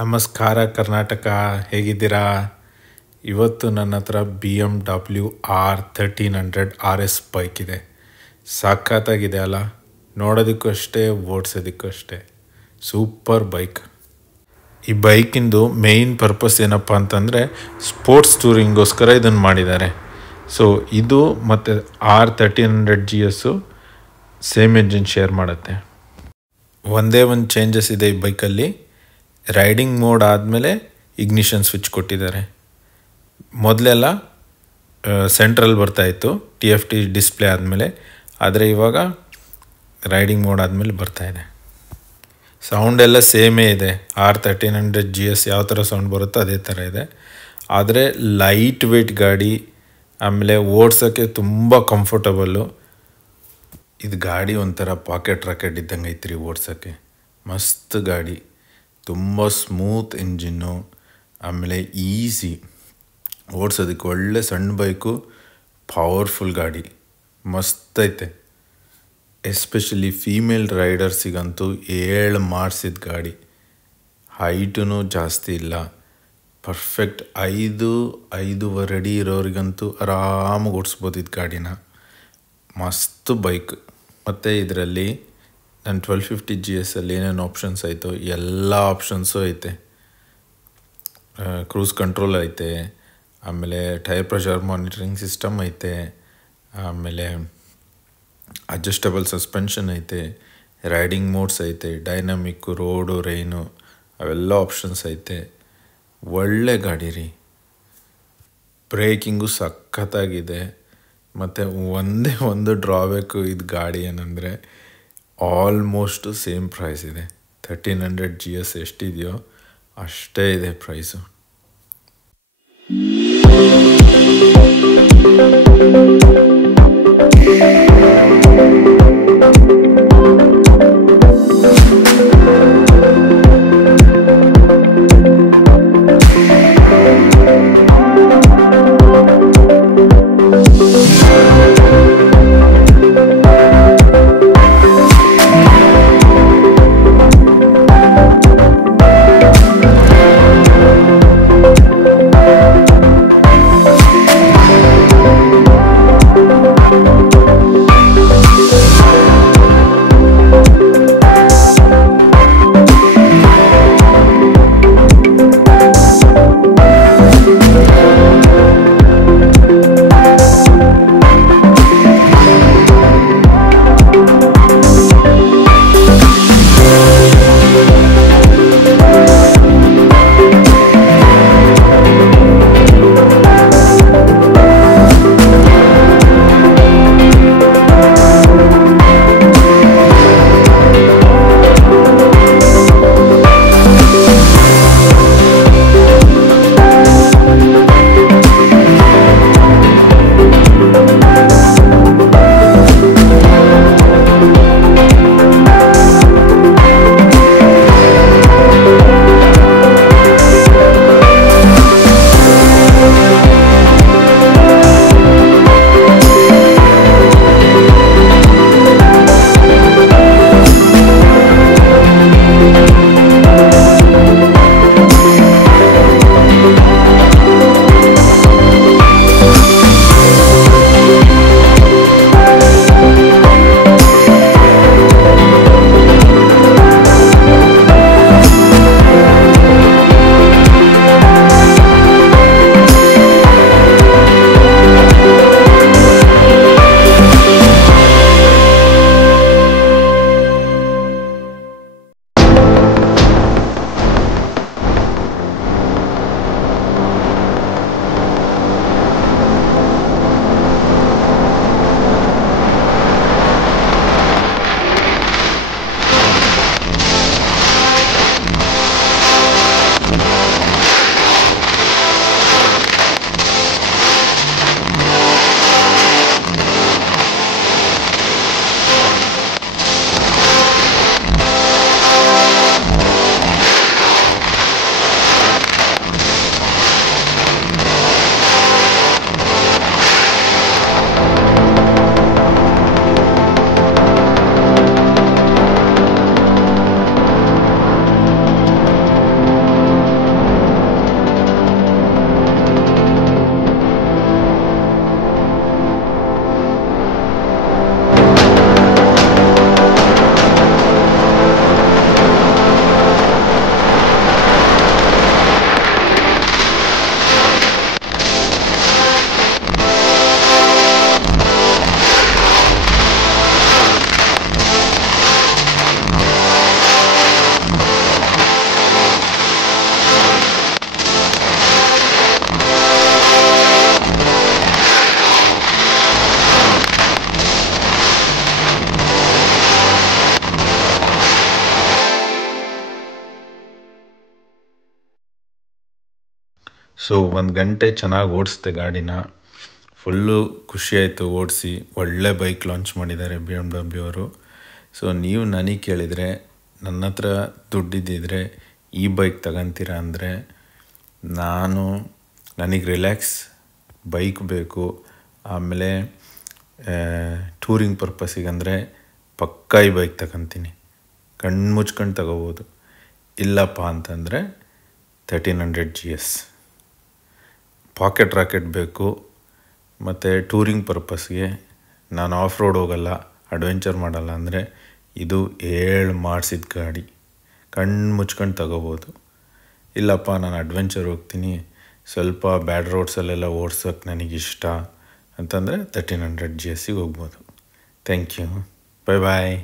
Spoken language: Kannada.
ನಮಸ್ಕಾರ ಕರ್ನಾಟಕ, ಹೇಗಿದ್ದೀರಾ? ಇವತ್ತು ನನ್ನ ಹತ್ರ BMW R1300 RS ಬೈಕ್ ಇದೆ. ಸಖತ್ತಾಗಿದೆ ಅಲ್ಲ, ನೋಡೋದಕ್ಕೂ ಅಷ್ಟೇ, ಓಡಿಸೋದಕ್ಕೂ ಅಷ್ಟೇ. Super bike. ಈ ಬೈಕಿಂದು ಮೇಯ್ನ್ ಪರ್ಪಸ್ ಏನಪ್ಪ ಅಂತಂದರೆ ಸ್ಪೋರ್ಟ್ಸ್ ಟೂರಿಂಗೋಸ್ಕರ ಇದನ್ನು ಮಾಡಿದ್ದಾರೆ. ಸೊ ಇದು ಮತ್ತು R1300 GS same engine share ಮಾಡುತ್ತೆ. ಒಂದೇ ಒಂದು ಚೇಂಜಸ್ ಇದೆ ಈ ಬೈಕಲ್ಲಿ. ರೈಡಿಂಗ್ ಮೋಡ್ ಆದಮೇಲೆ ಇಗ್ನಿಷನ್ ಸ್ವಿಚ್ ಕೊಟ್ಟಿದ್ದಾರೆ. ಮೊದಲೆಲ್ಲ ಸೆಂಟ್ರಲ್ ಬರ್ತಾಯಿತ್ತು TFT ಡಿಸ್ಪ್ಲೇ ಆದಮೇಲೆ, ಆದರೆ ಇವಾಗ ರೈಡಿಂಗ್ ಮೋಡ್ ಆದಮೇಲೆ ಬರ್ತಾಯಿದೆ. ಸೌಂಡ್ ಎಲ್ಲ ಸೇಮೇ ಇದೆ. R1300 GS ಯಾವ ಥರ ಸೌಂಡ್ ಬರುತ್ತೋ ಅದೇ ಥರ ಇದೆ. ಆದರೆ ಲೈಟ್ ವೆಯ್ಟ್ ಗಾಡಿ, ಆಮೇಲೆ ಓಡ್ಸೋಕ್ಕೆ ತುಂಬ ಕಂಫರ್ಟಬಲ್ಲು. ಇದು ಗಾಡಿ ಒಂಥರ ಪಾಕೆಟ್ ರಾಕೆಟ್ ಇದ್ದಂಗೆ ಐತ್ರಿ ಓಡ್ಸೋಕ್ಕೆ. ಮಸ್ತ್ ಗಾಡಿ, ತುಂಬ ಸ್ಮೂತ್ ಇಂಜಿನ್ನು, ಆಮೇಲೆ ಈಸಿ ಓಡಿಸೋದಕ್ಕೆ. ಒಳ್ಳೆ ಸಣ್ಣ ಬೈಕು, ಪವರ್ಫುಲ್ ಗಾಡಿ, ಮಸ್ತ್ ಐತೆ. ಎಸ್ಪೆಷಲಿ ಫೀಮೇಲ್ ರೈಡರ್ಸಿಗಂತೂ ಮಾಡಿಸಿದ ಗಾಡಿ. ಹೈಟೂ ಜಾಸ್ತಿ ಇಲ್ಲ, ಪರ್ಫೆಕ್ಟ್ 5-5.5 ಅಡಿ ಇರೋರಿಗಂತೂ ಆರಾಮಾಗಿ ಓಡಿಸ್ಬೋದು ಇದು ಗಾಡಿನ. ಮಸ್ತ್ ಬೈಕ್. ಮತ್ತು ಇದರಲ್ಲಿ ನನ್ನ 1250 GS ಏನೇನು ಆಪ್ಷನ್ಸ್ ಆಯಿತು ಎಲ್ಲ ಆಪ್ಷನ್ಸು ಐತೆ. ಕ್ರೂಸ್ ಕಂಟ್ರೋಲ್ ಐತೆ, ಆಮೇಲೆ ಟೈರ್ ಪ್ರೆಷರ್ ಮಾನಿಟರಿಂಗ್ ಸಿಸ್ಟಮ್ ಐತೆ, ಆಮೇಲೆ ಅಡ್ಜಸ್ಟಬಲ್ ಸಸ್ಪೆನ್ಷನ್ ಐತೆ, ರೈಡಿಂಗ್ ಮೋಡ್ಸ್ ಐತೆ, ಡೈನಮಿಕ್ಕು, ರೋಡು, ರೈನು, ಅವೆಲ್ಲ ಆಪ್ಷನ್ಸ್ ಐತೆ. ಒಳ್ಳೆ ಗಾಡಿ ರೀ. ಬ್ರೇಕಿಂಗು ಸಖತ್ತಾಗಿದೆ. ಮತ್ತು ಒಂದೇ ಒಂದು ಡ್ರಾಬ್ಯಾಕು ಇದು ಗಾಡಿ ಏನಂದರೆ ಆಲ್ಮೋಸ್ಟ್ ಸೇಮ್ ಪ್ರೈಸ್ ಇದೆ. 1300 GS ಎಷ್ಟಿದೆಯೋ ಅಷ್ಟೇ ಇದೆ ಪ್ರೈಸು. ಸೊ 1 ಗಂಟೆ ಚೆನ್ನಾಗಿ ಓಡಿಸ್ದೆ ಗಾಡಿನ. ಫುಲ್ಲು ಖುಷಿಯಾಯಿತು ಓಡಿಸಿ. ಒಳ್ಳೆ ಬೈಕ್ ಲಾಂಚ್ ಮಾಡಿದ್ದಾರೆ BMW ಅವರು. ಸೊ ನೀವು ನನಗೆ ಕೇಳಿದರೆ ನನ್ನ ಹತ್ರ ದುಡ್ಡಿದ್ದಿದ್ರೆ ಈ ಬೈಕ್ ತಗೊಂತೀರಾ ಅಂದರೆ ನನಗೆ ರಿಲ್ಯಾಕ್ಸ್ ಬೈಕ್ ಬೇಕು. ಆಮೇಲೆ ಟೂರಿಂಗ್ ಪರ್ಪಸ್ಸಿಗೆ ಅಂದರೆ ಪಕ್ಕಾ ಈ ಬೈಕ್ ತಗೊತೀನಿ. ಕಣ್ಣು ಮುಚ್ಕೊಂಡು ತಗೋಬೋದು. ಇಲ್ಲಪ್ಪ ಅಂತಂದರೆ 1300 GS ಪಾಕೆಟ್ ರಾಕೆಟ್ ಬೇಕು. ಮತ್ತು ಟೂರಿಂಗ್ ಪರ್ಪಸ್ಗೆ ನಾನು ಆಫ್ ರೋಡ್ ಹೋಗಲ್ಲ, ಅಡ್ವೆಂಚರ್ ಮಾಡಲ್ಲ ಅಂದರೆ ಇದು 7 ಮಾಡಿಸಿದ ಗಾಡಿ. ಕಣ್ಣು ಮುಚ್ಕೊಂಡು ತಗೋಬೋದು. ಇಲ್ಲಪ್ಪ ನಾನು ಅಡ್ವೆಂಚರ್ ಹೋಗ್ತೀನಿ, ಸ್ವಲ್ಪ ಬ್ಯಾಡ್ ರೋಡ್ಸಲ್ಲೆಲ್ಲ ಓಡ್ಸೋಕ್ಕೆ ನನಗಿಷ್ಟ ಅಂತಂದರೆ 1300 GSಗೆ ಹೋಗ್ಬೋದು. Thank you. Bye bye.